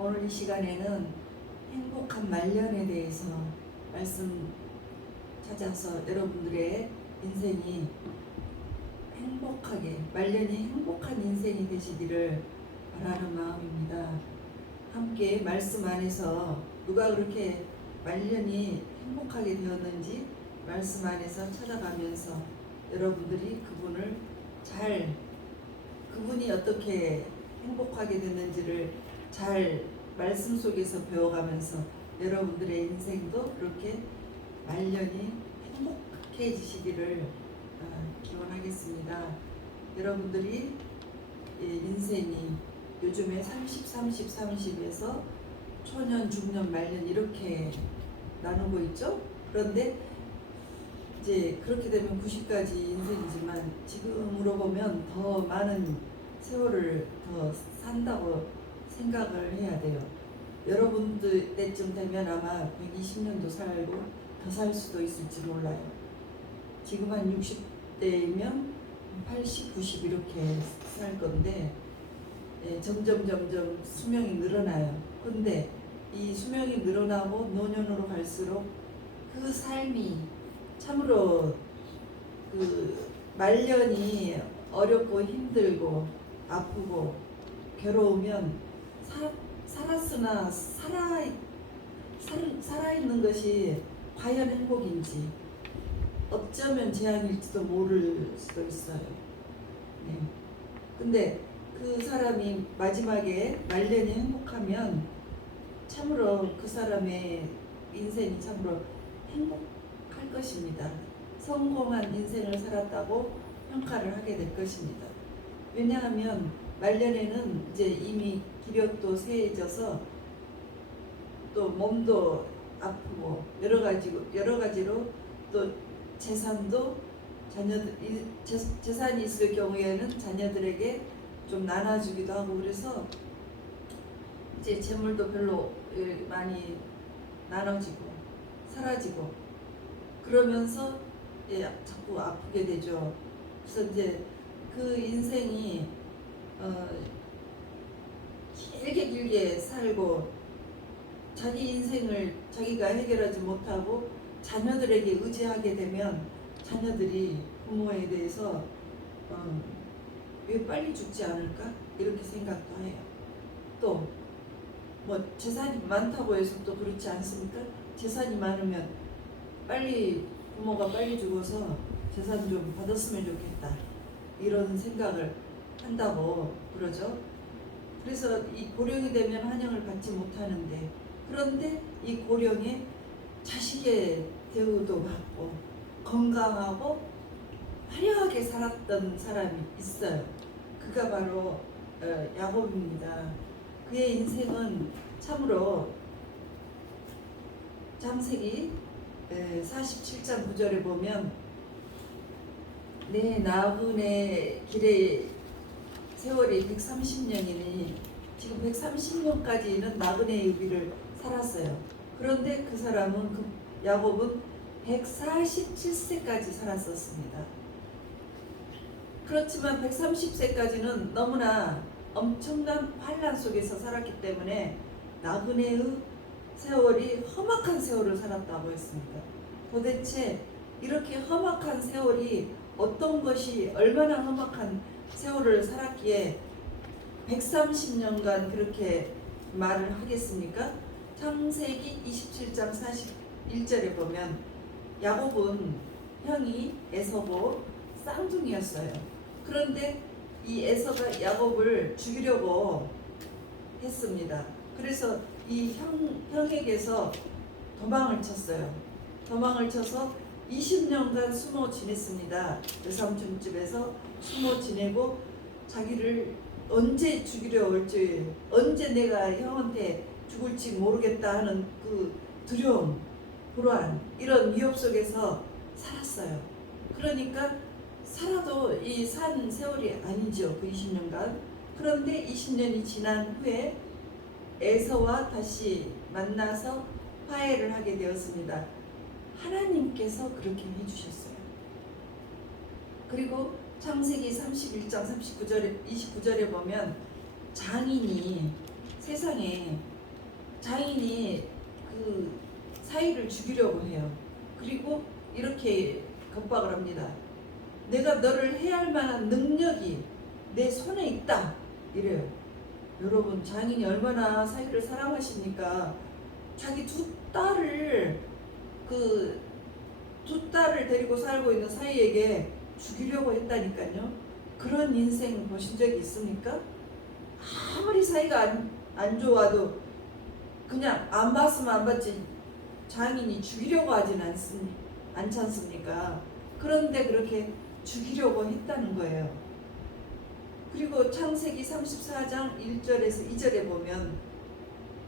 오늘 이 시간에는 행복한 말년에 대해서 말씀 찾아서 여러분들의 인생이 행복하게, 말년이 행복한 인생이 되시기를 바라는 마음입니다. 함께 말씀 안에서 누가 그렇게 말년이 행복하게 되었는지 말씀 안에서 찾아가면서 여러분들이 그분이 어떻게 행복하게 됐는지를 잘 말씀 속에서 배워가면서 여러분들의 인생도 그렇게 말년이 행복해지시기를 기원하겠습니다. 여러분들이 인생이 요즘에 30, 30, 30에서 초년, 중년, 말년 이렇게 나누고 있죠. 그런데 이제 그렇게 되면 90까지 인생이지만 지금으로 보면 더 많은 세월을 더 산다고 생각을 해야 돼요. 여러분들 때쯤 되면 아마 120년도 살고 더 살 수도 있을지 몰라요. 지금 한 60대이면 80, 90 이렇게 살 건데 점점 수명이 늘어나요. 근데 이 수명이 늘어나고 노년으로 갈수록 그 삶이 참으로 그 말년이 어렵고 힘들고 아프고 괴로우면 살았으나 살아있는 것이 과연 행복인지 어쩌면 재앙일지도 모를 수도 있어요. 네. 근데 그 사람이 마지막에 말년이 행복하면 참으로 그 사람의 인생이 참으로 행복할 것입니다. 성공한 인생을 살았다고 평가를 하게 될 것입니다. 왜냐하면 말년에는 이제 이미 기력도 세해져서 또 몸도 아프고 여러 가지로 또 재산도 재산이 있을 경우에는 자녀들에게 좀 나눠주기도 하고 그래서 이제 재물도 별로 많이 나눠지고 사라지고 그러면서 자꾸 아프게 되죠. 그래서 이제 그 인생이 길게 살고 자기 인생을 자기가 해결하지 못하고 자녀들에게 의지하게 되면 자녀들이 부모에 대해서 왜 빨리 죽지 않을까? 이렇게 생각도 해요. 또 뭐 재산이 많다고 해서 또 그렇지 않습니까? 재산이 많으면 부모가 빨리 죽어서 재산 좀 받았으면 좋겠다 이런 생각을 한다고 그러죠. 그래서 이 고령이 되면 환영을 받지 못하는데 그런데 이 고령에 자식의 대우도 받고 건강하고 화려하게 살았던 사람이 있어요. 그가 바로 야곱입니다. 그의 인생은 참으로 창세기 47장 9절에 보면 내 나그네 길의 세월이 130년이니 지금 130년까지는 나그네의 의비를 살았어요. 그런데 그 사람은 야곱은 147세까지 살았었습니다. 그렇지만 130세까지는 너무나 엄청난 환란 속에서 살았기 때문에 나그네의 세월이 험악한 세월을 살았다고 했습니다. 도대체 이렇게 험악한 세월이 어떤 것이 얼마나 험악한 세월을 살았기에 130년간 그렇게 말을 하겠습니까? 창세기 27장 41절에 보면 야곱은 형이 에서고 쌍둥이였어요. 그런데 이 에서가 야곱을 죽이려고 했습니다. 그래서 이 형에게서 도망을 쳤어요. 도망을 쳐서 20년간 숨어 지냈습니다. 외삼촌 집에서 숨어 지내고 자기를 언제 죽이려 올지, 언제 내가 형한테 죽을지 모르겠다 하는 그 두려움, 불안, 이런 위협 속에서 살았어요. 그러니까 살아도 이 산 세월이 아니죠. 그 20년간. 그런데 20년이 지난 후에 에서와 다시 만나서 화해를 하게 되었습니다. 하나님께서 그렇게 해주셨어요. 그리고 창세기 31장 29절에 보면 장인이 세상에 세상에 장인이 그 사위를 죽이려고 해요. 그리고 이렇게 겁박을 합니다. 내가 너를 해할 만한 능력이 내 손에 있다 이래요. 여러분, 장인이 얼마나 사위를 사랑하십니까? 자기 두 딸을 데리고 살고 있는 사위에게 죽이려고 했다니까요. 그런 인생 보신 적이 있습니까? 아무리 사이가 안 좋아도 그냥 안 봤으면 안 봤지 장인이 죽이려고 하진 않지 않습니까? 그런데 그렇게 죽이려고 했다는 거예요. 그리고 창세기 34장 1절에서 2절에 보면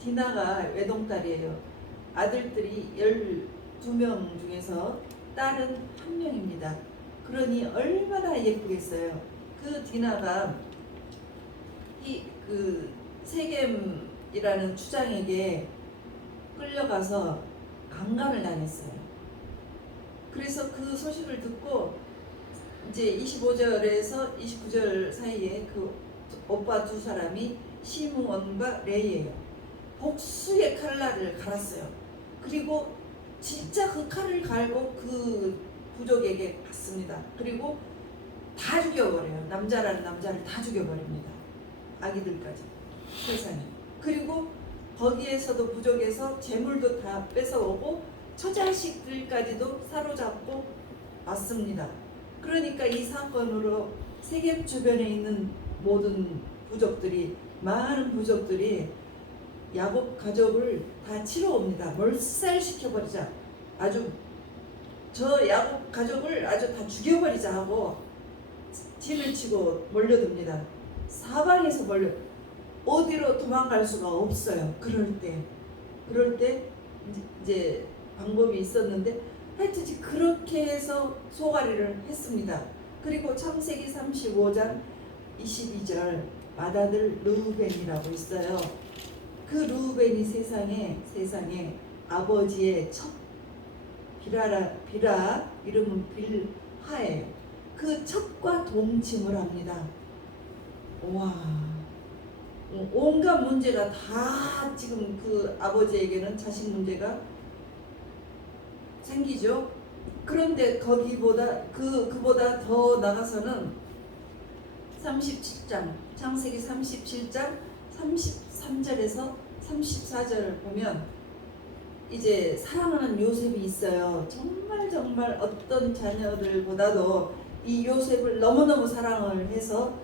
디나가 외동딸이에요. 아들들이 12명 중에서 딸은 1명입니다. 그러니 얼마나 예쁘겠어요. 그 디나가 그 세겜이라는 추장에게 끌려가서 강간을 당했어요. 그래서 그 소식을 듣고 이제 25절에서 29절 사이에 그 오빠 두 사람이 시므온과 레이예요. 복수의 칼날을 갈았어요. 그리고 진짜 그 칼을 갈고 그 부족에게 갔습니다. 그리고 다 죽여버려요. 남자라는 남자를 다 죽여버립니다. 아기들까지 세상에. 그리고 거기에서도 부족에서 재물도 다 뺏어오고 처자식들까지도 사로잡고 왔습니다. 그러니까 이 사건으로 세겜 주변에 있는 모든 부족들이, 많은 부족들이 야곱 가족을 다 치러 옵니다. 몰살시켜버리자, 아주 저 야곱 가족을 아주 다 죽여버리자 하고 진을 치고 몰려듭니다. 사방에서 어디로 도망갈 수가 없어요. 그럴 때 이제 방법이 있었는데 하여튼 그렇게 해서 소가리를 했습니다. 그리고 창세기 35장 22절 맏아들 르우벤이라고 있어요. 그 르우벤이 세상에 아버지의 첫 비라 이름은 빌하예요. 그 첩과 동침을 합니다. 와, 온갖 문제가 다 지금 그 아버지에게는 자식 문제가 생기죠. 그런데 그보다 더 나가서는 37장 창세기 37장 33절에서 34절 보면 이제 사랑하는 요셉이 있어요. 정말 어떤 자녀들보다도 이 요셉을 너무너무 사랑을 해서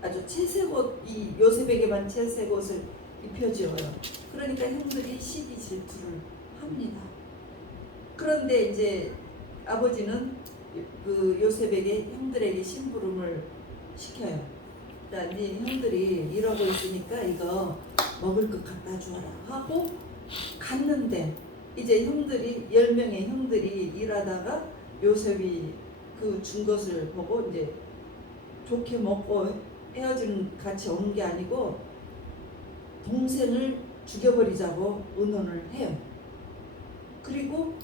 아주 채색옷, 이 요셉에게만 채색옷을 입혀주어요. 그러니까 형들이 시기 질투를 합니다. 그런데 이제 아버지는 그 요셉에게 형들에게 심부름을 시켜요. 네 형들이 이러고 있으니까 이거 먹을 것 갖다 주어라 하고 갔는데 이제 10명의 형들이 일하다가 요셉이 그 준 것을 보고 이제 좋게 먹고 헤어지는 같이 온 게 아니고 동생을 죽여버리자고 의논을 해요. 그리고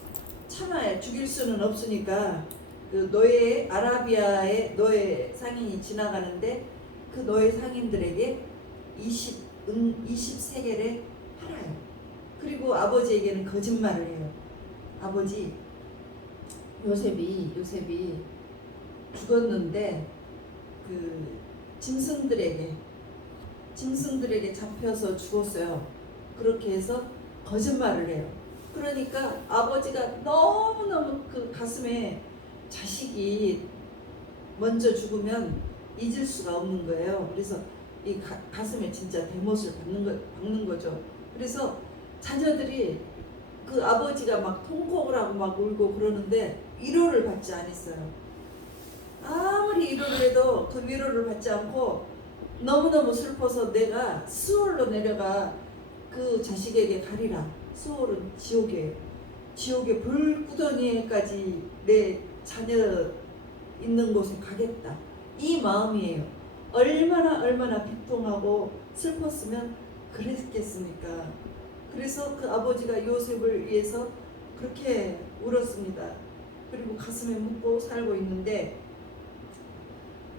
참아요. 죽일 수는 없으니까 그 아라비아의 노예 상인이 지나가는데 그 노예 상인들에게 20세겔에 팔아요. 그리고 아버지에게는 거짓말을 해요. 아버지, 요셉이 죽었는데 그 짐승들에게 잡혀서 죽었어요. 그렇게 해서 거짓말을 해요. 그러니까 아버지가 너무너무 그 가슴에 자식이 먼저 죽으면 잊을 수가 없는 거예요. 그래서 이 가슴에 진짜 대못을 박는 거죠. 그래서 자녀들이 그 아버지가 막 통곡을 하고 막 울고 그러는데 위로를 받지 않았어요. 아무리 위로를 해도 그 위로를 받지 않고 너무너무 슬퍼서 내가 수월로 내려가 그 자식에게 가리라. 수월은 지옥이에요. 지옥의 불구덩이에까지 내 자녀 있는 곳에 가겠다. 이 마음이에요. 얼마나 비통하고 슬펐으면 그랬겠습니까? 그래서 그 아버지가 요셉을 위해서 그렇게 울었습니다. 그리고 가슴에 묻고 살고 있는데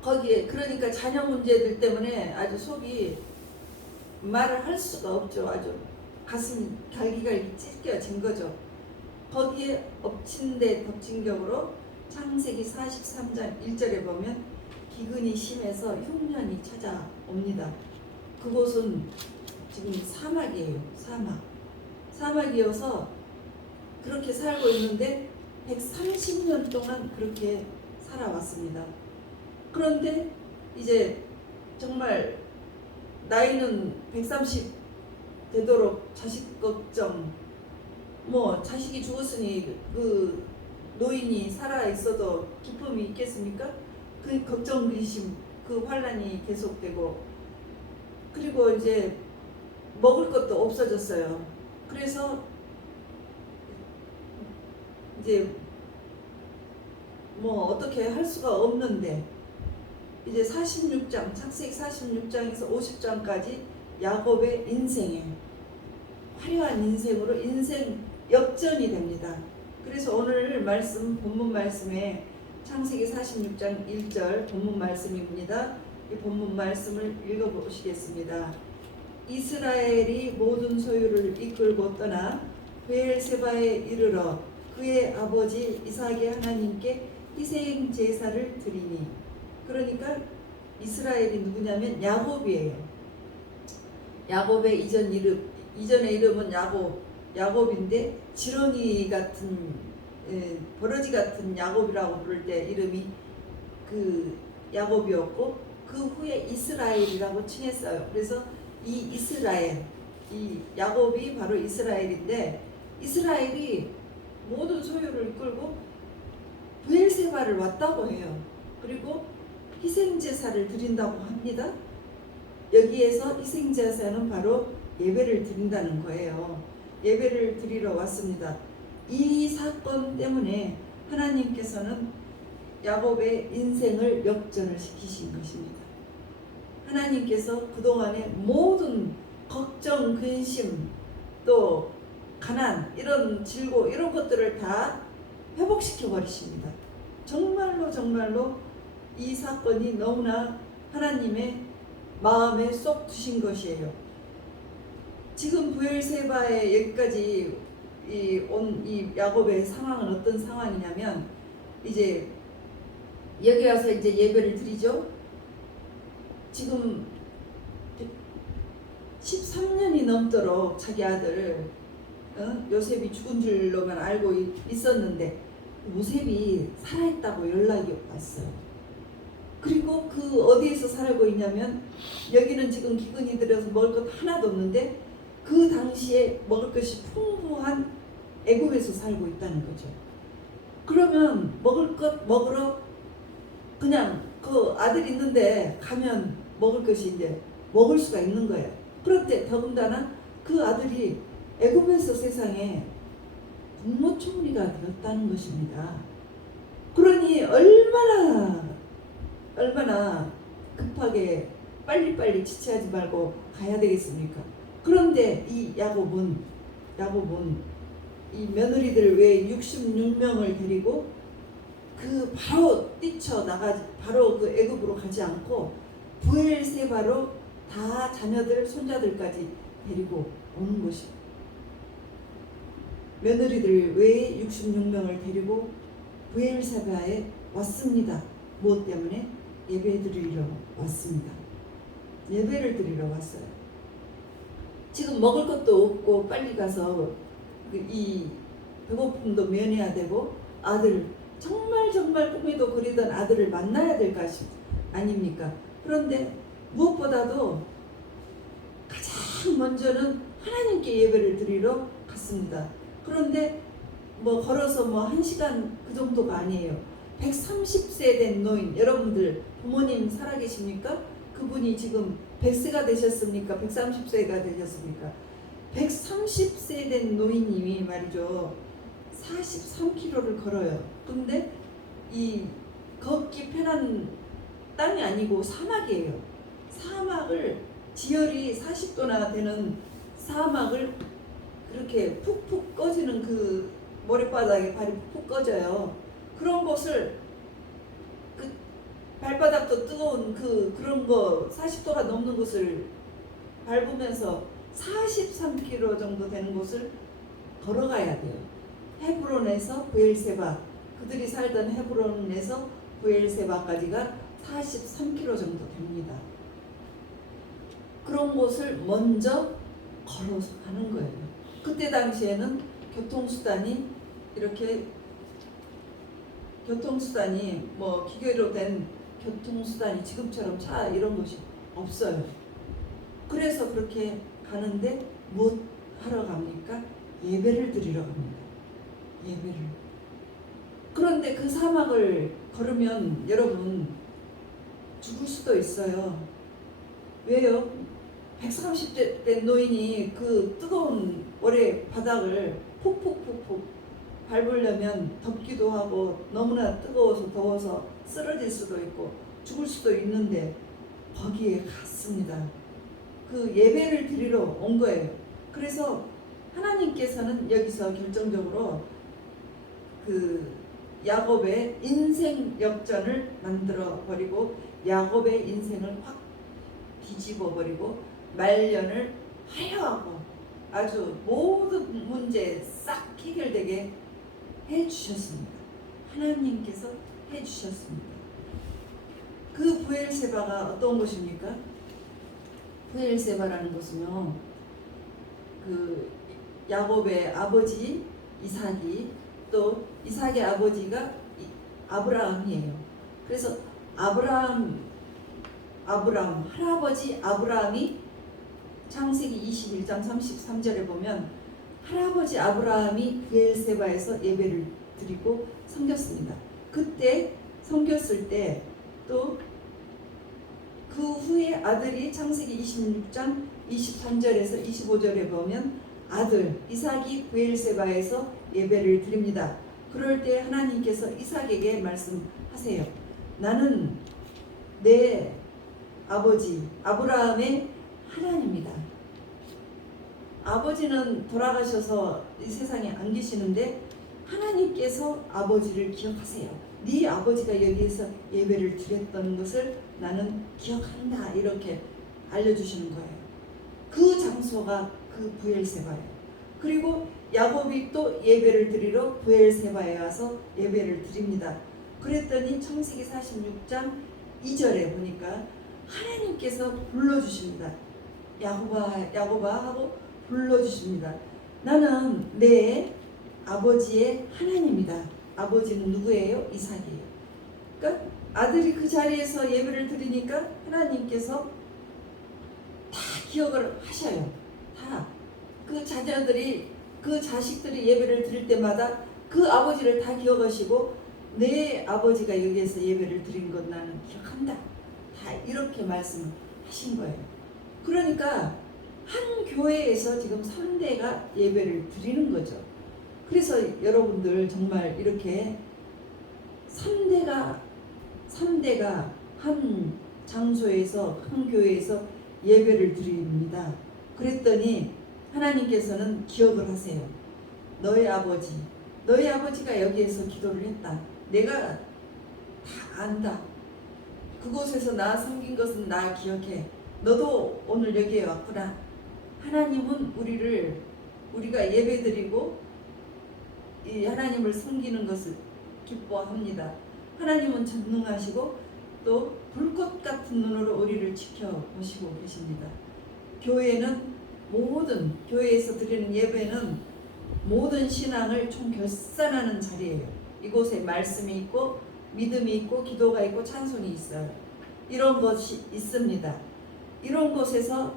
거기에 그러니까 자녀 문제들 때문에 아주 속이 말을 할 수가 없죠. 아주 가슴이 갈기갈기 찢겨진 거죠. 거기에 엎친 데 덮친 격으로 창세기 43장 1절에 보면 기근이 심해서 흉년이 찾아옵니다. 그곳은 지금 사막이에요. 사막이어서 그렇게 살고 있는데 130년 동안 그렇게 살아왔습니다. 그런데 이제 정말 나이는 130 되도록 자식 걱정, 뭐 자식이 죽었으니 그 노인이 살아 있어도 기쁨이 있겠습니까? 그 걱정, 근심, 그 환란이 계속되고, 그리고 이제 먹을 것도 없어졌어요. 그래서 이제 뭐 어떻게 할 수가 없는데, 이제 46장, 창세기 46장에서 50장까지 야곱의 인생에 화려한 인생으로 인생 역전이 됩니다. 그래서 오늘 말씀, 본문 말씀에 창세기 46장 1절 본문 말씀입니다. 이 본문 말씀을 읽어보시겠습니다. 이스라엘이 모든 소유를 이끌고 떠나 베엘세바에 이르러 그의 아버지 이삭의 하나님께 희생 제사를 드리니. 그러니까 이스라엘이 누구냐면 야곱이에요. 야곱의 이전의 이름은 야곱인데 지렁이 같은 버러지 같은 야곱이라고 부를 때 이름이 그 야곱이었고, 그 후에 이스라엘이라고 칭했어요. 그래서 이 이스라엘, 이 야곱이 바로 이스라엘인데, 이스라엘이 모든 소유를 이끌고 브엘세바를 왔다고 해요. 그리고 희생제사를 드린다고 합니다. 여기에서 희생제사는 바로 예배를 드린다는 거예요. 예배를 드리러 왔습니다. 이 사건 때문에 하나님께서는 야곱의 인생을 역전을 시키신 것입니다. 하나님께서 그동안의 모든 걱정, 근심, 또 가난, 이런 질고 이런 것들을 다 회복시켜 버리십니다. 정말로 이 사건이 너무나 하나님의 마음에 쏙 드신 것이에요. 지금 브엘세바에 여기까지 온 이 야곱의 상황은 어떤 상황이냐면, 이제 여기 와서 이제 예배를 드리죠. 지금 13년이 넘도록 자기 아들 요셉이 죽은 줄로만 알고 있었는데 요셉이 살아있다고 연락이 왔어요. 그리고 그 어디에서 살고 있냐면, 여기는 지금 기근이 들어서 먹을 것 하나도 없는데 그 당시에 먹을 것이 풍부한 애굽에서 살고 있다는 거죠. 그러면 먹을 것 먹으러 그냥 그 아들 있는데 가면 먹을 것이 이제 먹을 수가 있는 거예요. 그런데 더군다나 그 아들이 애굽에서 세상에 국무총리가 되었다는 것입니다. 그러니 얼마나 급하게 빨리빨리 지체하지 말고 가야 되겠습니까? 그런데 이 야곱은 이 며느리들 외에 66명을 데리고 그 바로 뛰쳐나가지, 바로 그 애굽으로 가지 않고 브엘세바로 다 자녀들, 손자들까지 데리고 오는 것입니다. 며느리들 외에 66명을 데리고 브엘세바에 왔습니다. 무엇 때문에? 예배 드리러 왔습니다. 예배를 드리러 왔어요. 지금 먹을 것도 없고 빨리 가서 이 배고픔도 면해야 되고, 아들, 정말 꿈에도 그리던 아들을 만나야 될 것이 아닙니까? 그런데 무엇보다도 가장 먼저는 하나님께 예배를 드리러 갔습니다. 그런데 뭐 걸어서 뭐 1시간 그 정도가 아니에요. 130세 된 노인, 여러분들 부모님 살아계십니까? 그분이 지금 100세가 되셨습니까? 130세가 되셨습니까? 130세 된 노인님이 말이죠, 43km를 걸어요. 근데 이 걷기 편한 땅이 아니고 사막이에요. 사막을, 지열이 40도나 되는 사막을 그렇게 푹푹 꺼지는 그 모래바닥에 발이 푹푹 꺼져요. 그런 곳을, 그 발바닥도 뜨거운 그런 거 40도가 넘는 곳을 밟으면서 43km 정도 되는 곳을 걸어가야 돼요. 헤브론에서 브엘세바, 그들이 살던 헤브론에서 브엘세바까지가 43km 정도 됩니다. 그런 곳을 먼저 걸어서 가는 거예요. 그때 당시에는 교통수단이 뭐 기계로 된 교통수단이 지금처럼 차 이런 것이 없어요. 그래서 그렇게 가는데 뭐 하러 갑니까? 예배를 드리러 갑니다. 예배를. 그런데 그 사막을 걸으면 여러분 죽을 수도 있어요. 왜요? 130대 된 노인이 그 뜨거운 모래 바닥을 푹푹푹푹 밟으려면 덥기도 하고 너무나 뜨거워서 더워서 쓰러질 수도 있고 죽을 수도 있는데 거기에 갔습니다. 그 예배를 드리러 온 거예요. 그래서 하나님께서는 여기서 결정적으로 그 야곱의 인생 역전을 만들어 버리고 야곱의 인생을 확 뒤집어 버리고 말년을 화려하고 아주 모든 문제 싹 해결되게 해주셨습니다. 하나님께서 해주셨습니다. 그 브엘세바가 어떤 곳입니까? 브엘세바라는 곳은요, 그 야곱의 아버지 이삭이, 또 이삭의 아버지가 아브라함이에요. 그래서 아브라함 할아버지 아브라함이 창세기 21장 33절에 보면 할아버지 아브라함이 브엘세바에서 예배를 드리고 섬겼습니다. 그때 섬겼을 때 또 그 후에 아들이 창세기 26장 23절에서 25절에 보면 아들 이삭이 브엘세바에서 예배를 드립니다. 그럴 때 하나님께서 이삭에게 말씀하세요. 나는 내 아버지 아브라함의 하나님이다. 아버지는 돌아가셔서 이 세상에 안 계시는데 하나님께서 아버지를 기억하세요. 네 아버지가 여기에서 예배를 드렸던 것을 나는 기억한다. 이렇게 알려주시는 거예요. 그 장소가 그 브엘세바예요. 그리고 야곱이 또 예배를 드리러 브엘세바에 와서 예배를 드립니다. 그랬더니 창세기 46장 2절에 보니까 하나님께서 불러주십니다. 야곱아 야곱아 하고 불러주십니다. 나는 내 아버지의 하나님이다. 아버지는 누구예요? 이삭이에요. 그러니까 아들이 그 자리에서 예배를 드리니까 하나님께서 다 기억을 하셔요. 다. 그 자녀들이, 그 자식들이 예배를 드릴 때마다 그 아버지를 다 기억하시고 내 아버지가 여기에서 예배를 드린 것 나는 기억한다. 다 이렇게 말씀하신 거예요. 그러니까 한 교회에서 지금 3대가 예배를 드리는 거죠. 그래서 여러분들 정말 이렇게 3대가 한 장소에서 한 교회에서 예배를 드립니다. 그랬더니 하나님께서는 기억을 하세요. 너희 아버지가 여기에서 기도를 했다. 내가 다 안다. 그곳에서 나 섬긴 것은 나 기억해. 너도 오늘 여기에 왔구나. 하나님은 우리가 예배드리고 이 하나님을 섬기는 것을 기뻐합니다. 하나님은 전능하시고 또 불꽃 같은 눈으로 우리를 지켜보시고 계십니다. 교회에서 드리는 예배는 모든 신앙을 총결산하는 자리예요. 이곳에 말씀이 있고 믿음이 있고 기도가 있고 찬송이 있어요. 이런 것이 있습니다. 이런 곳에서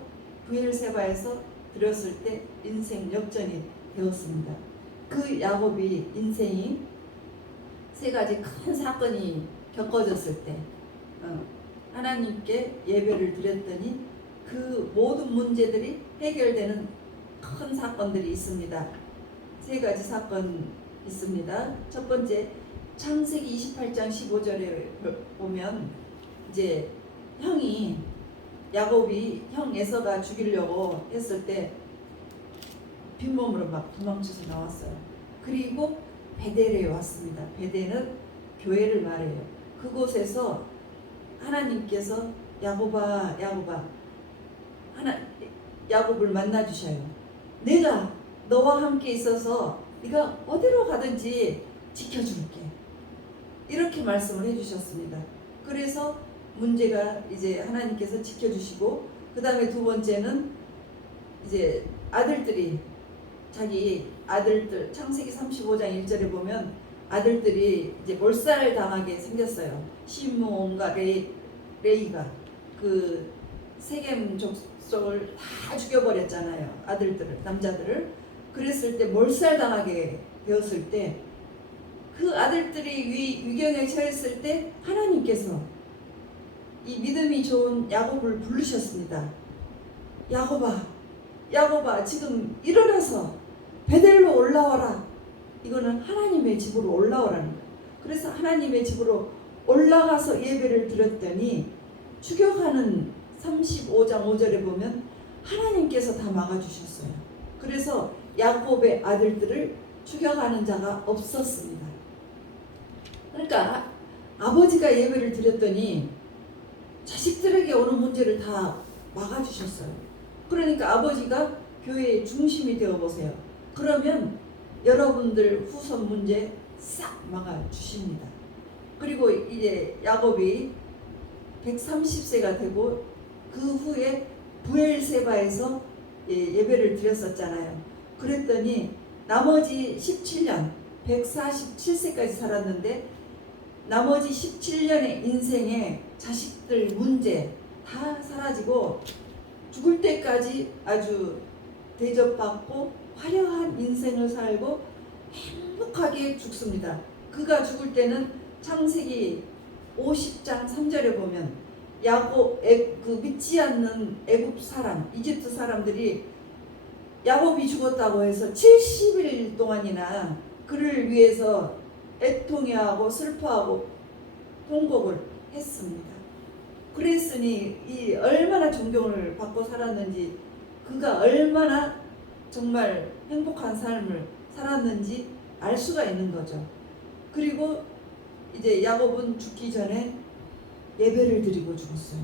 브엘세바에서 드렸을 때 인생 역전이 되었습니다. 그 야곱이 인생이 3가지 큰 사건이 겪어졌을 때 하나님께 예배를 드렸더니 그 모든 문제들이 해결되는 큰 사건들이 있습니다. 3가지 사건 있습니다. 첫 번째, 창세기 28장 15절에 보면 이제 야곱이 형 에서가 죽이려고 했을 때 빈몸으로 막 도망쳐서 나왔어요. 그리고 베델에 왔습니다. 베델은 교회를 말해요. 그곳에서 하나님께서 야곱아 야곱을 만나 주셔요. 내가 너와 함께 있어서 네가 어디로 가든지 지켜줄게. 이렇게 말씀을 해주셨습니다. 그래서 문제가 이제 하나님께서 지켜주시고, 그 다음에 두 번째는 이제 아들들이, 자기 아들들, 창세기 35장 1절에 보면 아들들이 이제 몰살당하게 생겼어요. 시므온과 레이가 그 세겜 족속을 다 죽여버렸잖아요. 아들들을, 남자들을. 그랬을 때 몰살당하게 되었을 때, 그 아들들이 위경에 처했을 때 하나님께서 이 믿음이 좋은 야곱을 부르셨습니다. 야곱아, 야곱아, 지금 일어나서 베델로 올라와라. 이거는 하나님의 집으로 올라오라는 거예요. 그래서 하나님의 집으로 올라가서 예배를 드렸더니, 추격하는 35장 5절에 보면 하나님께서 다 막아주셨어요. 그래서 야곱의 아들들을 추격하는 자가 없었습니다. 그러니까 아버지가 예배를 드렸더니 자식들에게 오는 문제를 다 막아주셨어요. 그러니까 아버지가 교회의 중심이 되어보세요. 그러면 여러분들 후손 문제 싹 막아주십니다. 그리고 이제 야곱이 130세가 되고 그 후에 부엘세바에서 예배를 드렸었잖아요. 그랬더니 나머지 17년, 147세까지 살았는데 나머지 17년의 인생에 자식들 문제 다 사라지고 죽을 때까지 아주 대접받고 화려한 인생을 살고 행복하게 죽습니다. 그가 죽을 때는 창세기 50장 3절에 보면 야곱, 그 믿지 않는 애굽 사람, 이집트 사람들이 야곱이 죽었다고 해서 70일 동안이나 그를 위해서 애통해하고 슬퍼하고 통곡을 했습니다. 그랬으니 이 얼마나 존경을 받고 살았는지, 그가 얼마나 정말 행복한 삶을 살았는지 알 수가 있는 거죠. 그리고 이제 야곱은 죽기 전에 예배를 드리고 죽었어요.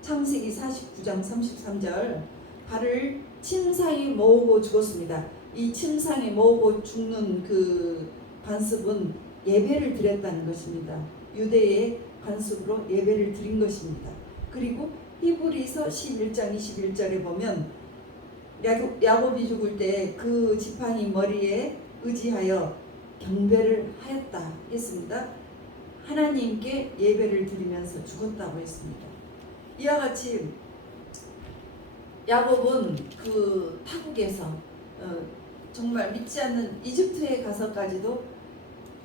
창세기 49장 33절, 발을 침상에 모으고 죽었습니다. 이 침상에 모으고 죽는 그 관습은 예배를 드렸다는 것입니다. 유대의 관습으로 예배를 드린 것입니다. 그리고 히브리서 11장 21절에 보면 야곱이 죽을 때 그 지팡이 머리에 의지하여 경배를 하였다 했습니다. 하나님께 예배를 드리면서 죽었다고 했습니다. 이와 같이 야곱은 그 타국에서 정말 믿지 않는 이집트에 가서까지도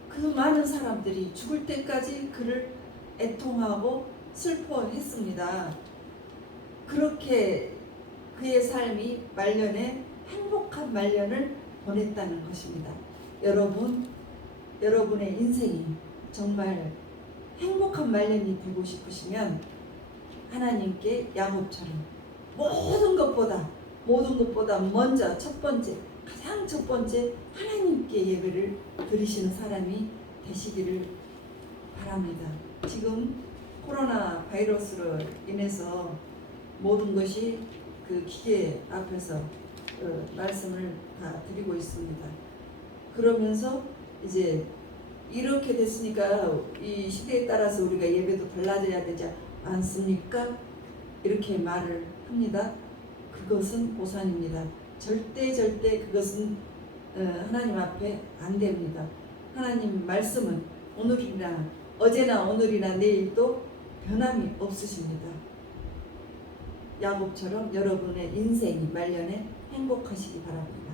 그 많은 사람들이 죽을 때까지 그를 애통하고 슬퍼했습니다. 그렇게 그의 삶이 말년에 행복한 말년을 보냈다는 것입니다. 여러분의 인생이 정말 행복한 말년이 되고 싶으시면 하나님께 야곱처럼 모든 것보다 먼저 가장 첫 번째 하나님께 예배를 드리시는 사람이 되시기를 바랍니다. 지금 코로나 바이러스로 인해서 모든 것이 그 기계 앞에서 말씀을 다 드리고 있습니다. 그러면서 이제 이렇게 됐으니까 이 시대에 따라서 우리가 예배도 달라져야 되지 않습니까? 이렇게 말을 합니다. 그것은 오산입니다. 절대 그것은 하나님 앞에 안 됩니다. 하나님 말씀은 어제나 오늘이나 내일도 변함이 없으십니다. 야곱처럼 여러분의 인생이 말년에 행복하시기 바랍니다.